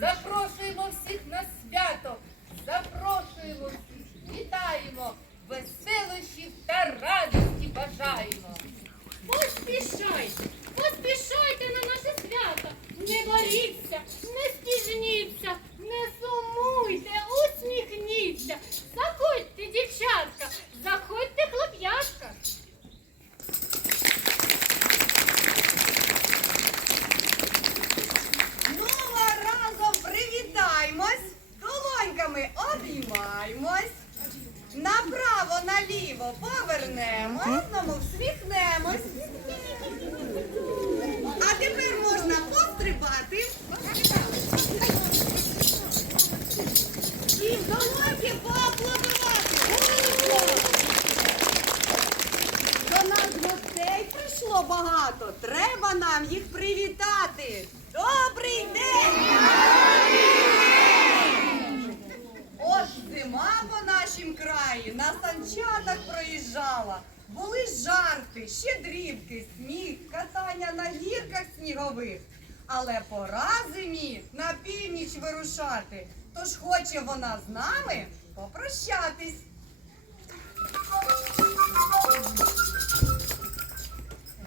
Запрошуємо всіх на свято, запрошуємо всіх, вітаємо, веселощів та радості бажаємо. Поспішайте! ліво повернемось, тому всміхнемось. А тепер можна пострибати. І в долоні поаплодувати. До нас гостей прийшло багато. Треба нам їх привітати. Добрий день! Санчатах проїжджала. Були жарти, щедрівки, сміх, катання на гірках снігових. Але пора зимі на північ вирушати. Тож хоче вона з нами попрощатись.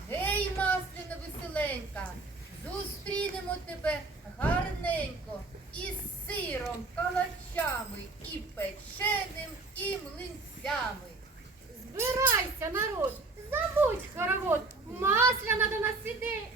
Гей, масляна веселенька, зустрінемо тебе ями. Збирайся, народ, забудь хоровод, масляна до нас іде.